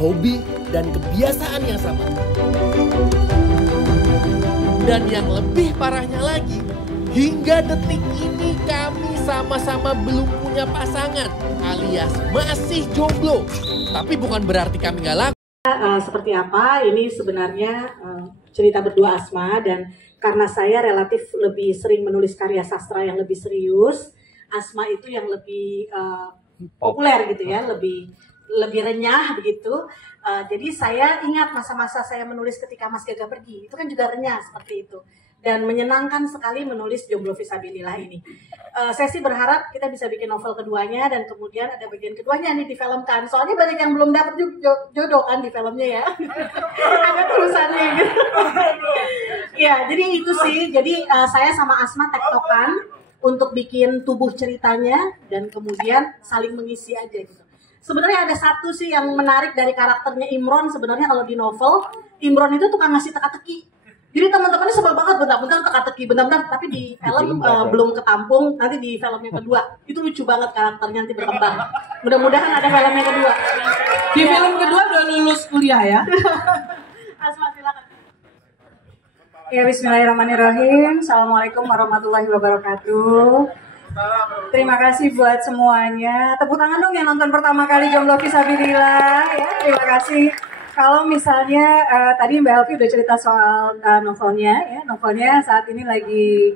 hobi dan kebiasaan yang sama. Dan yang lebih parahnya lagi, hingga detik ini kami sama-sama belum punya pasangan alias masih jomblo. Tapi bukan berarti kami gak laku. Seperti apa, ini sebenarnya cerita berdua Asma, dan karena saya relatif lebih sering menulis karya sastra yang lebih serius, Asma itu yang lebih populer gitu ya, lebih renyah begitu. Jadi saya ingat masa-masa saya menulis ketika Mas Gaga pergi, itu kan juga renyah seperti itu. Dan menyenangkan sekali menulis Jomblo Visabilillah ini. Saya sih berharap kita bisa bikin novel keduanya, dan kemudian ada bagian keduanya nih difilmkan. Soalnya banyak yang belum dapat jodoh kan di filmnya ya. Ada tulisannya gitu. Ya, jadi itu sih. Jadi saya sama Asma tektokan untuk bikin tubuh ceritanya, dan kemudian saling mengisi aja gitu. Sebenarnya ada satu sih yang menarik dari karakternya Imron. Sebenarnya kalau di novel, Imron itu tukang ngasih teka-teki. Jadi teman-temannya sebel banget, bentar-bentar teka-teki, bentar-bentar. Tapi di film belum ketampung, nanti di film yang kedua. Itu lucu banget karakternya, nanti berkembang. Mudah-mudahan ada film yang kedua. Di film kedua udah lulus kuliah ya? Asma, silakan. Ya, bismillahirrahmanirrahim. Assalamualaikum warahmatullahi wabarakatuh. Terima kasih buat semuanya. Tepuk tangan dong yang nonton pertama kali Jomblo Visabilillah ya. Terima kasih. Kalau misalnya tadi Mbak Elvi udah cerita soal novelnya ya. Novelnya saat ini lagi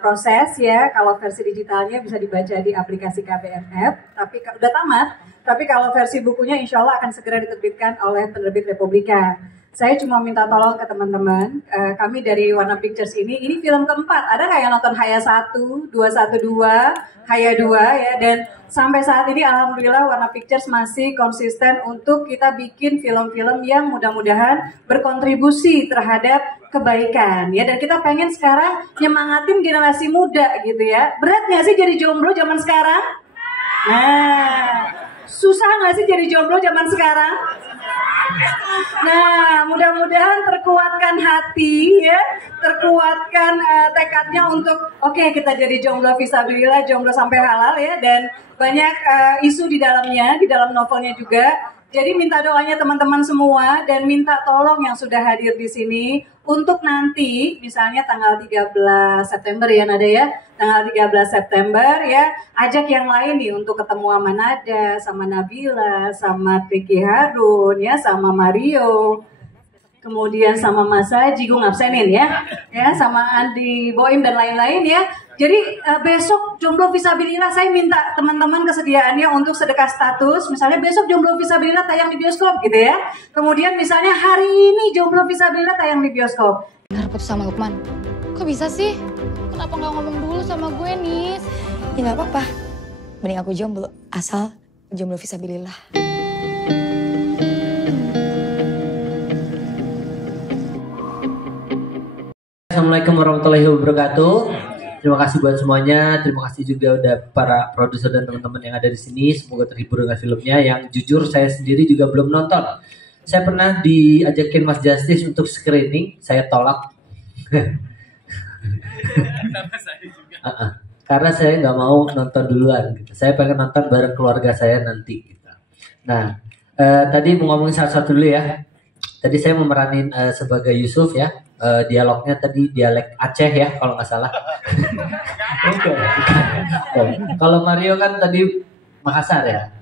proses ya. Kalau versi digitalnya bisa dibaca di aplikasi KBMF. Tapi udah tamat. Tapi kalau versi bukunya insya Allah akan segera diterbitkan oleh penerbit Republika. Saya cuma minta tolong ke teman-teman, kami dari Warna Pictures ini film keempat. Ada nggak yang nonton Haya 1, 212, Haya 2 ya? Dan sampai saat ini alhamdulillah Warna Pictures masih konsisten untuk kita bikin film-film yang mudah-mudahan berkontribusi terhadap kebaikan ya. Dan kita pengen sekarang nyemangatin generasi muda gitu ya. Berat nggak sih jadi jomblo zaman sekarang? Nah, susah nggak sih jadi jomblo zaman sekarang? Nah, mudah-mudahan terkuatkan hati ya, terkuatkan tekadnya untuk oke, kita jadi jomblo visabilillah, jomblo sampai halal ya, dan banyak isu di dalamnya, di dalam novelnya juga. Jadi minta doanya teman-teman semua, dan minta tolong yang sudah hadir di sini untuk nanti misalnya tanggal 13 September ya Nada ya, tanggal 13 September ya, ajak yang lain nih untuk ketemu sama Nada, sama Nabila, sama Triki Harun ya, sama Mario, kemudian sama Mas Haji, gue ngabsenin ya, sama Andi Boim dan lain-lain ya. Jadi besok Jomblo Visabilillah saya minta teman-teman kesediaannya untuk sedekah status. Misalnya besok Jomblo Visabilillah tayang di bioskop gitu ya. Kemudian misalnya hari ini Jomblo Visabilillah tayang di bioskop. Benar putus sama Lukman. Kok bisa sih? Kenapa nggak ngomong dulu sama gue, Nis? Ya nggak apa-apa. Mending aku jomblo, asal Jomblo Visabilillah. Assalamualaikum warahmatullahi wabarakatuh. Terima kasih buat semuanya. Terima kasih juga udah para produser dan teman-teman yang ada di sini. Semoga terhibur dengan filmnya. Yang jujur saya sendiri juga belum nonton. Saya pernah diajakin Mas Justice untuk screening. Saya tolak. Karena saya nggak mau nonton duluan. Gitu. Saya pengen nonton bareng keluarga saya nanti. Gitu. Nah, tadi mau ngomongin satu-satu dulu ya. Tadi saya memeranin sebagai Yusuf ya. Dialognya tadi dialek Aceh ya kalau nggak salah. Kalau Mario kan tadi Makassar ya.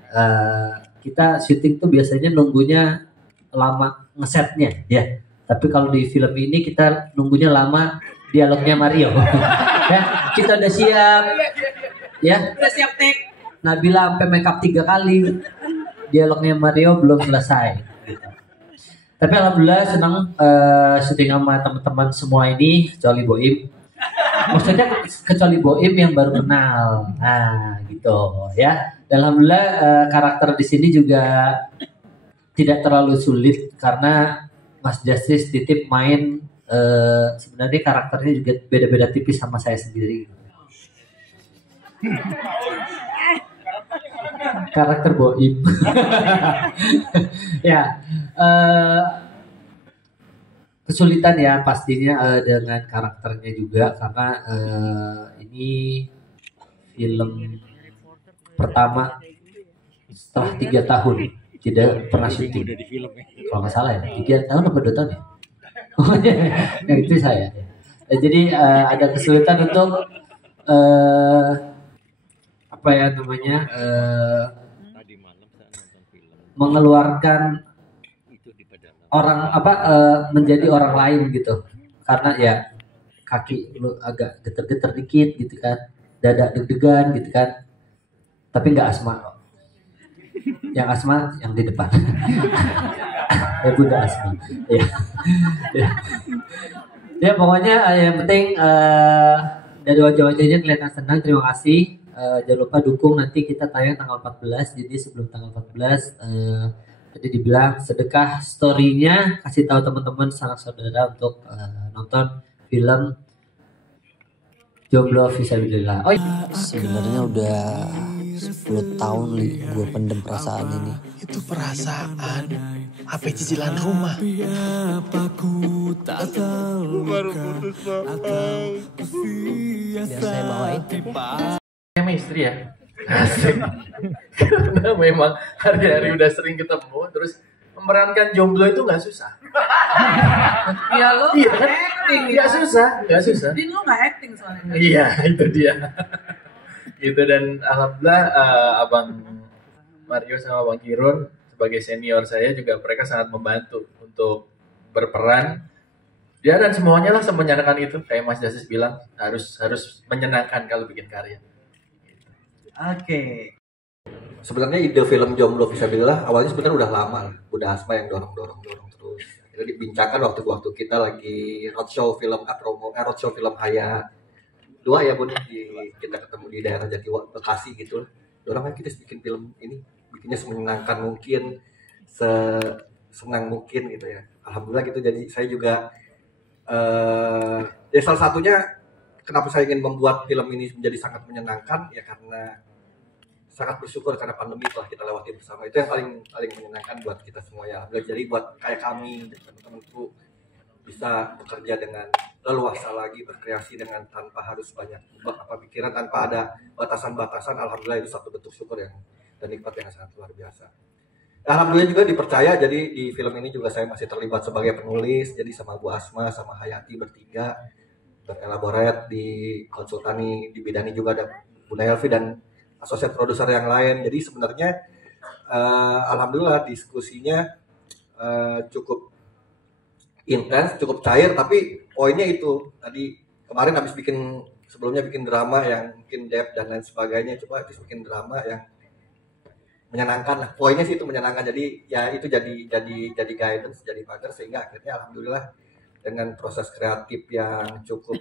Kita syuting tuh biasanya nunggunya lama ngesetnya ya. Tapi kalau di film ini kita nunggunya lama dialognya Mario. Ya, kita udah siap. Ya. Udah siap take. Nabila sampai make up 3 kali. Dialognya Mario belum selesai. Tapi alhamdulillah senang syuting sama teman-teman semua ini kecuali Boim. Maksudnya kecuali Boim yang baru kenal. Nah, gitu ya. Dan alhamdulillah karakter di sini juga tidak terlalu sulit karena Mas Justice titip main sebenarnya karakternya juga beda-beda tipis sama saya sendiri. Karakter Boim. Ya. Kesulitan ya pastinya dengan karakternya juga karena ini film pertama setelah 3 tahun tidak pernah syuting. Udah di film ya. Kalau nggak salah ya, 3 tahun atau 2 tahun ya? Nah, itu saya. Jadi ada kesulitan untuk apa ya namanya Tadi malam saya nonton film mengeluarkan itu di Padang. orang menjadi orang lain gitu, karena ya kaki lu agak geter-geter dikit gitu kan, dada deg-degan gitu kan, tapi nggak asma kok. Yang asma yang di depan. Ya Bunda asma. Ya. Ya pokoknya yang penting dari wajah-wajahnya kelihatan senang. Terima kasih. Jangan lupa dukung, nanti kita tayang tanggal 14. Jadi sebelum tanggal 14 tadi dibilang sedekah story-nya, kasih tahu teman-teman sanak saudara untuk nonton film Jomblo Fisabilillah. Oh, Sebenarnya udah 10 tahun gue pendem perasaan ini. Itu perasaan apa cicilan rumah? Biar saya bawain. Chemistry ya. Asik. Karena memang hari-hari udah sering ketemu, terus memerankan jomblo itu nggak susah. Iya lo Iya kan? acting. Nggak susah, nggak susah. Din lo nggak acting soalnya. Iya, itu dia. Gitu, dan alhamdulillah Abang Mario sama Bang Kirun sebagai senior saya juga, mereka sangat membantu untuk berperan. Ya, dan semuanya lah semenyenangkan itu, kayak Mas Dasis bilang, harus menyenangkan kalau bikin karya. Oke. Sebenarnya ide film Jomblo Fisabilillah awalnya sebenarnya udah lama lah. Udah Asma yang dorong terus. Akhirnya dibincangkan waktu kita lagi roadshow film roadshow film Hayat 2 ya Bun, kita ketemu di daerah Bekasi gitu. Dorong kita bikin film ini, bikinnya semenyenangkan mungkin, senang mungkin gitu ya. Alhamdulillah gitu. Jadi saya juga ya salah satunya kenapa saya ingin membuat film ini menjadi sangat menyenangkan ya karena sangat bersyukur karena pandemi telah kita lewati bersama. Itu yang paling menyenangkan buat kita semua ya. Jadi buat kayak kami dan teman-temanku bisa bekerja dengan leluasa lagi, berkreasi dengan tanpa harus banyak pikiran, tanpa ada batasan-batasan. Alhamdulillah itu satu bentuk syukur dan nikmat yang sangat luar biasa. Alhamdulillah juga dipercaya, jadi di film ini juga saya masih terlibat sebagai penulis, jadi sama Bu Asma sama Hayati bertiga berelaborat, di konsultani, dibidani juga ada Bunda Elvi dan asosiat produser yang lain. Jadi sebenarnya alhamdulillah diskusinya cukup intens, cukup cair, tapi poinnya itu tadi kemarin habis sebelumnya bikin drama yang mungkin depth dan lain sebagainya, coba habis bikin drama yang menyenangkan lah. Poinnya sih itu menyenangkan, jadi ya itu jadi guidance, jadi partner, sehingga akhirnya alhamdulillah dengan proses kreatif yang cukup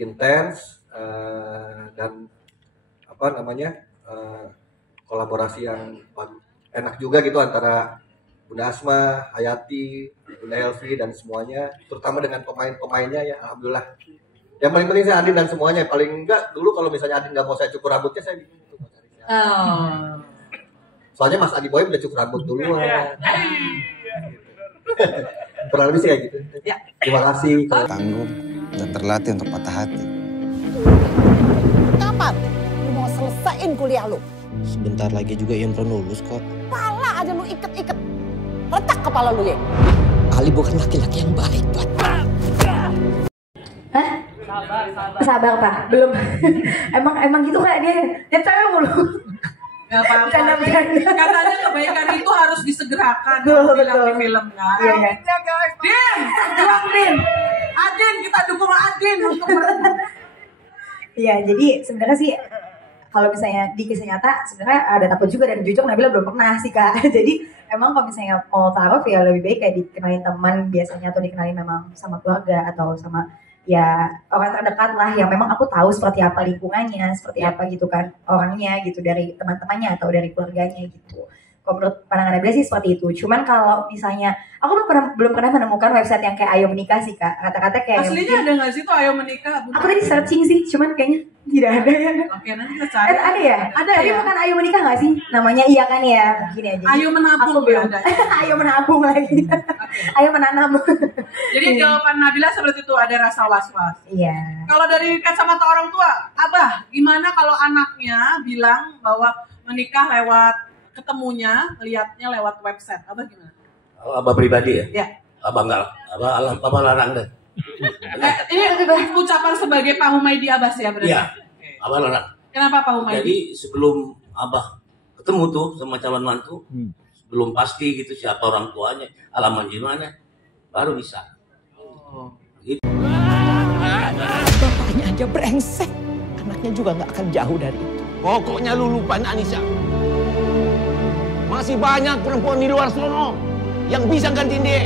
intens dan kolaborasi yang enak juga gitu antara Bunda Asma, Hayati, Bunda Elvi dan semuanya, terutama dengan pemain-pemainnya ya alhamdulillah. Yang paling penting saya Adin dan semuanya. Paling enggak dulu kalau misalnya Adin nggak mau saya cukur rambutnya, saya bingung tuh mau cari siapa. Soalnya Mas Adi Boy udah cukur rambut duluan. Kurang lebih sih kayak gitu. Ya. Terima kasih. Tanggung dan terlatih untuk patah hati. Kapan lu mau selesaiin kuliah lu? Sebentar lagi juga Indro lulus kok. Pala aja lu iket-iket. Letak kepala lu ya. Ali bukan laki-laki yang baik, Pak. Hah? Sabar Pak, belum. emang gitu Kak dia. Dia cara mulu. Gak apa-apa. Katanya kebaikan itu harus disegerakan. Betul. Di film kan. Iya. Din, juang Din. Adin, kita dukung Adin untuk Iya, jadi sebenarnya sih kalau misalnya di kisah nyata sebenarnya ada takut juga, dan jujur Nabila belum pernah sih Kak. Jadi emang kalau misalnya mau taruh ya lebih baik kayak dikenalin teman biasanya, atau dikenalin memang sama keluarga atau sama ya orang terdekat lah yang memang aku tahu seperti apa lingkungannya, seperti apa gitu kan orangnya gitu, dari teman-temannya atau dari keluarganya gitu. Kalau menurut pandangan Nabila sih seperti itu. Cuman kalau misalnya aku belum pernah menemukan website yang kayak Ayo Menikah sih Kak. Kata-kata kayak aslinya ada nggak sih tuh Ayo Menikah? Aku tadi searching sih, cuman kayaknya tidak ada ya. Oke, nanti kita cari. Ada ya? Ada tapi ya? bukan Ayo Menikah nggak sih? Namanya iya kan ya? Gini aja. Ayo menabung aku belum. ada. Ayo menabung lagi. Ayo menanam. Jadi jawaban Nabila seperti itu, ada rasa was-was. Iya. Kalau dari kacamata orang tua, Abah, gimana kalau anaknya bilang bahwa menikah lewat ketemunya, lihatnya lewat website. Abah gimana? Abah pribadi ya? Ya. Abah enggak, Abah larang deh. Ini ucapan sebagai Pak Humaydi Abbas ya berarti? Iya, Abah larang. Kenapa Pak Humaydi? Jadi sebelum Abah ketemu tuh sama calon mantu, belum pasti gitu siapa orang tuanya, alamat gimana, baru bisa. Gitu. Bapaknya aja brengsek, anaknya juga nggak akan jauh dari itu. Pokoknya lu lupain Anissa. Masih banyak perempuan di luar sono yang bisa gantiin dia.